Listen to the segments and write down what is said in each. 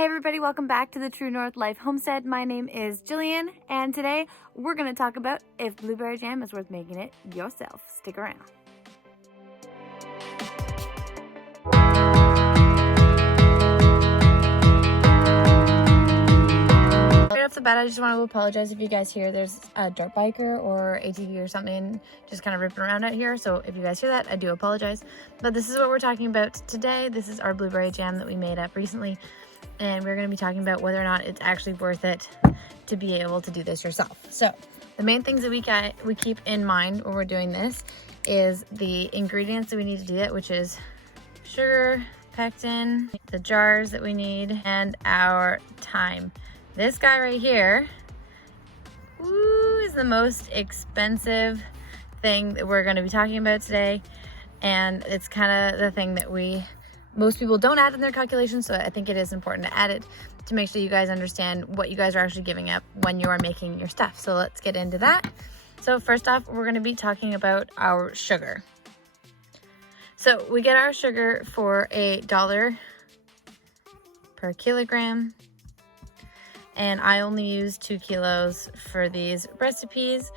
Hey everybody, welcome back to the True North Life Homestead. My name is Jillian, and today we're going to talk about if blueberry jam is worth making it yourself. Stick around. Right off the bat, I just want to apologize if you guys hear there's a dirt biker or ATV or something just kind of ripping around out here. So if you guys hear that, I do apologize. But this is what we're talking about today. This is our blueberry jam that we made up recently. And we're going to be talking about whether or not it's actually worth it to be able to do this yourself. So the main things that we keep in mind when we're doing this is the ingredients that we need to do it, which is sugar, pectin, the jars that we need, and our time. This guy right here is the most expensive thing that we're going to be talking about today. And it's kind of the thing that most people don't add in their calculations, so I think it is important to add it to make sure you guys understand what you guys are actually giving up when you are making your stuff. So let's get into that. So first off, we're going to be talking about our sugar. So we get our sugar for $1 per kilogram, and I only use 2 kilos for these recipes.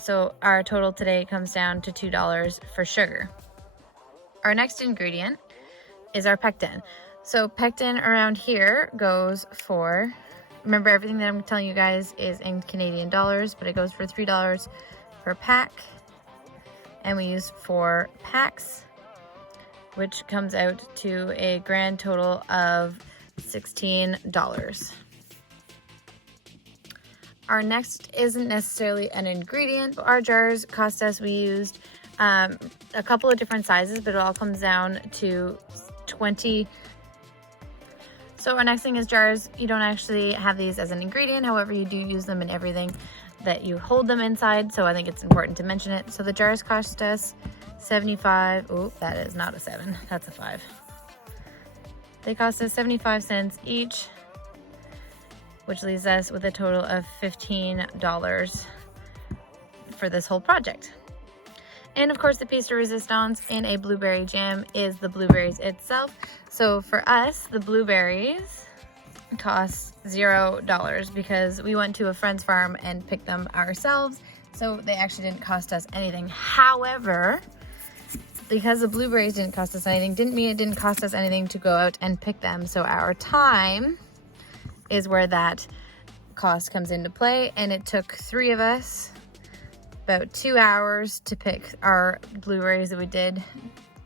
So our total today comes down to $2 for sugar. Our next ingredient is our pectin. So pectin around here goes for, remember everything that I'm telling you guys is in Canadian dollars, but it goes for $3 per pack. And we use 4 packs, which comes out to a grand total of $16. Our next isn't necessarily an ingredient. Our jars cost us, we used a couple of different sizes, but it all comes down to 20. So our next thing is jars. You don't actually have these as an ingredient, however you do use them in everything that you hold them inside, so I think it's important to mention it. So the jars cost us 75. Oh, that is not a 7, that's a 5. They cost us 75 cents each, which leaves us with a total of $15 for this whole project. And of course, the piece de resistance in a blueberry jam is the blueberries itself. So for us, the blueberries cost $0 because we went to a friend's farm and picked them ourselves. So they actually didn't cost us anything. However, because the blueberries didn't cost us anything, didn't mean it didn't cost us anything to go out and pick them. So our time is where that cost comes into play. And it took 3 of us about 2 hours to pick our blueberries that we did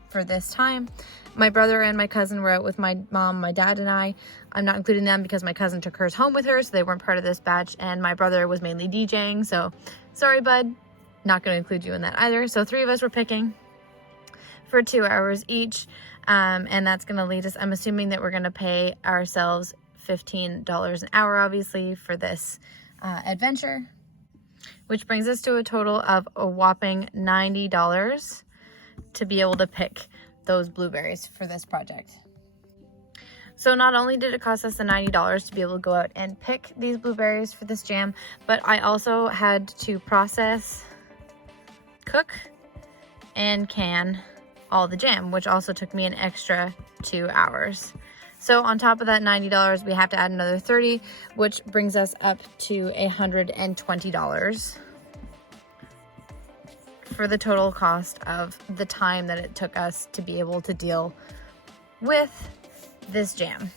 for this time. My brother and my cousin were out with my mom, my dad, and I. I'm not including them because my cousin took hers home with her, so they weren't part of this batch, and my brother was mainly DJing, so sorry, bud. Not going to include you in that either. So 3 of us were picking for 2 hours each, and that's going to lead us, I'm assuming that we're going to pay ourselves $15 an hour, obviously, for this adventure, which brings us to a total of a whopping $90 to be able to pick those blueberries for this project. So not only did it cost us the $90 to be able to go out and pick these blueberries for this jam, but I also had to process, cook, and can all the jam, which also took me an extra 2 hours. So on top of that $90, we have to add another $30, which brings us up to $120 for the total cost of the time that it took us to be able to deal with this jam.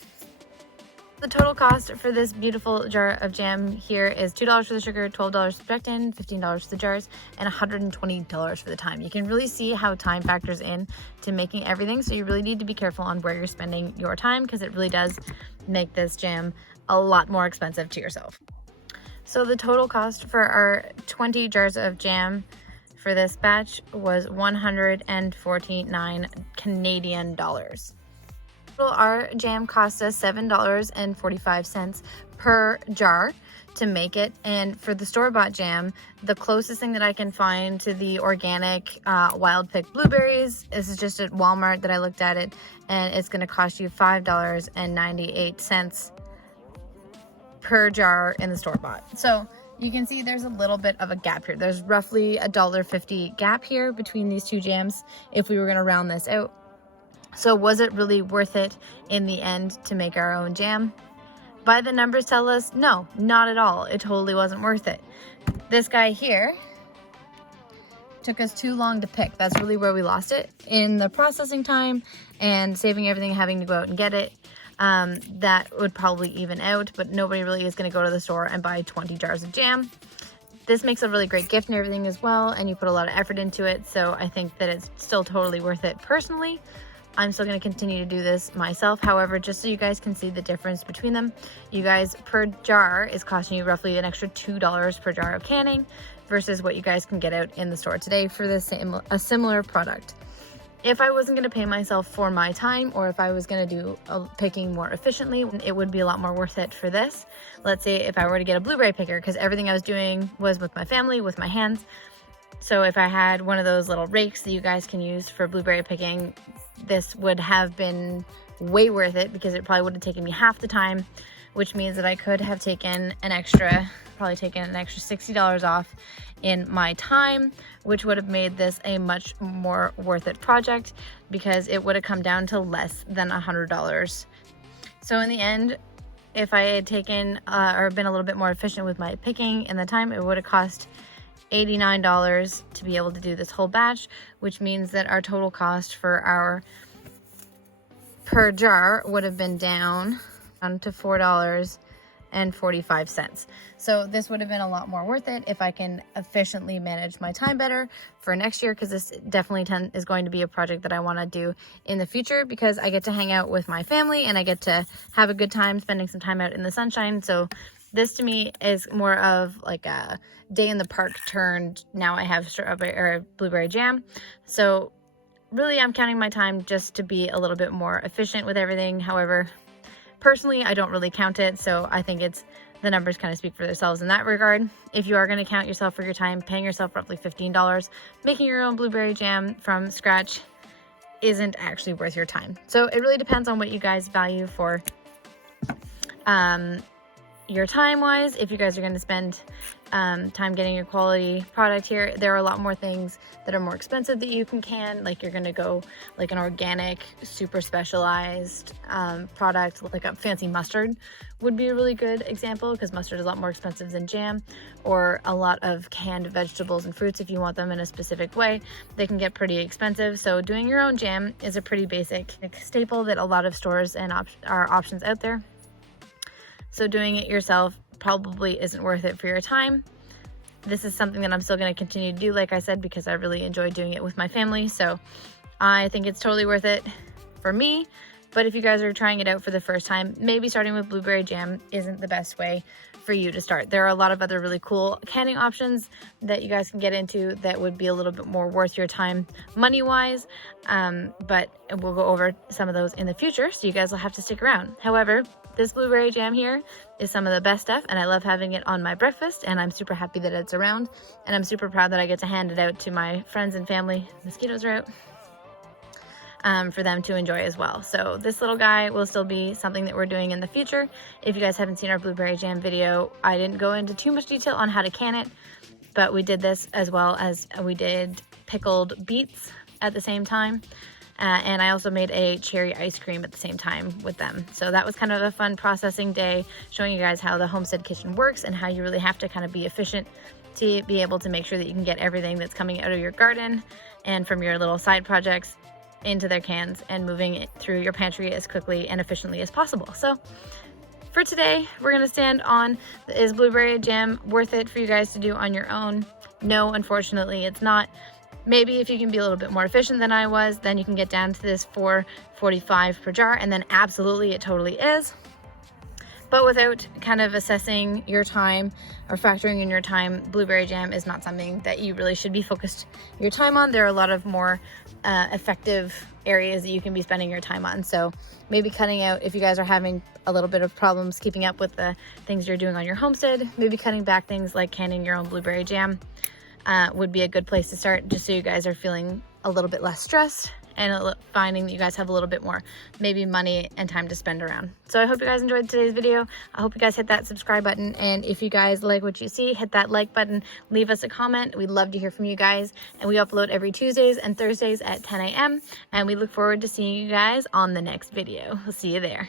The total cost for this beautiful jar of jam here is $2 for the sugar, $12 for the pectin, $15 for the jars, and $120 for the time. You can really see how time factors in to making everything, so you really need to be careful on where you're spending your time because it really does make this jam a lot more expensive to yourself. So the total cost for our 20 jars of jam for this batch was 149 Canadian dollars. Our jam cost us $7.45 per jar to make it, and for the store-bought jam, the closest thing that I can find to the organic wild pick blueberries, this is just at Walmart that I looked at it, and it's going to cost you $5.98 per jar in the store-bought. So you can see there's a little bit of a gap here. There's roughly $1.50 gap here between these two jams if we were going to round this out. So was it really worth it in the end to make our own jam? By the numbers tell us, no, not at all. It totally wasn't worth it. This guy here took us too long to pick. That's really where we lost it, in the processing time and saving everything, having to go out and get it. That would probably even out, but nobody really is going to go to the store and buy 20 jars of jam. This makes a really great gift and everything as well, and you put a lot of effort into it, so I think that it's still totally worth it. Personally, I'm still going to continue to do this myself. However, just so you guys can see the difference between them, you guys, per jar is costing you roughly an extra $2 per jar of canning versus what you guys can get out in the store today for a similar product. If I wasn't going to pay myself for my time, or if I was going to do picking more efficiently, it would be a lot more worth it for this. Let's say if I were to get a blueberry picker, because everything I was doing was with my family, with my hands. So if I had one of those little rakes that you guys can use for blueberry picking, this would have been way worth it, because it probably would have taken me half the time, which means that I could have taken an extra $60 off in my time, which would have made this a much more worth it project, because it would have come down to less than $100. So in the end, if I had taken or been a little bit more efficient with my picking and the time, it would have cost $89 to be able to do this whole batch, which means that our total cost for our per jar would have been down to $4.45. So this would have been a lot more worth it if I can efficiently manage my time better for next year, because this definitely is going to be a project that I want to do in the future, because I get to hang out with my family and I get to have a good time spending some time out in the sunshine. So this to me is more of like a day in the park turned, now I have strawberry or blueberry jam. So really I'm counting my time just to be a little bit more efficient with everything. However, personally, I don't really count it, so I think the numbers kind of speak for themselves in that regard. If you are going to count yourself for your time, paying yourself roughly $15, making your own blueberry jam from scratch isn't actually worth your time. So it really depends on what you guys value for your time wise. If you guys are going to spend time getting your quality product here, there are a lot more things that are more expensive that you can, like you're going to go like an organic, super specialized product, like a fancy mustard would be a really good example, because mustard is a lot more expensive than jam. Or a lot of canned vegetables and fruits, if you want them in a specific way, they can get pretty expensive. So doing your own jam is a pretty basic staple that a lot of stores and are options out there. So doing it yourself probably isn't worth it for your time. This is something that I'm still going to continue to do, like I said, because I really enjoy doing it with my family. So I think it's totally worth it for me. But if you guys are trying it out for the first time, maybe starting with blueberry jam isn't the best way for you to start. There are a lot of other really cool canning options that you guys can get into that would be a little bit more worth your time money-wise. But we'll go over some of those in the future, so you guys will have to stick around. However, this blueberry jam here is some of the best stuff, and I love having it on my breakfast, and I'm super happy that it's around, and I'm super proud that I get to hand it out to my friends and family. Mosquitoes are out. For them to enjoy as well. So this little guy will still be something that we're doing in the future. If you guys haven't seen our blueberry jam video, I didn't go into too much detail on how to can it, but we did this as well as we did pickled beets at the same time. And I also made a cherry ice cream at the same time with them. So that was kind of a fun processing day, showing you guys how the homestead kitchen works and how you really have to kind of be efficient to be able to make sure that you can get everything that's coming out of your garden and from your little side projects into their cans and moving it through your pantry as quickly and efficiently as possible. So for today, we're gonna stand on, is blueberry jam worth it for you guys to do on your own? No, unfortunately it's not. Maybe if you can be a little bit more efficient than I was, then you can get down to this $4.45 per jar, and then absolutely it totally is. But without kind of assessing your time or factoring in your time, blueberry jam is not something that you really should be focused your time on. There are a lot of more effective areas that you can be spending your time on. So maybe cutting out, if you guys are having a little bit of problems keeping up with the things you're doing on your homestead, maybe cutting back things like canning your own blueberry jam would be a good place to start, just so you guys are feeling a little bit less stressed and finding that you guys have a little bit more maybe money and time to spend around. So I hope you guys enjoyed today's video. I hope you guys hit that subscribe button, and if you guys like what you see, hit that like button, leave us a comment. We'd love to hear from you guys, and we upload every Tuesdays and Thursdays at 10 a.m. and we look forward to seeing you guys on the next video. We'll see you there.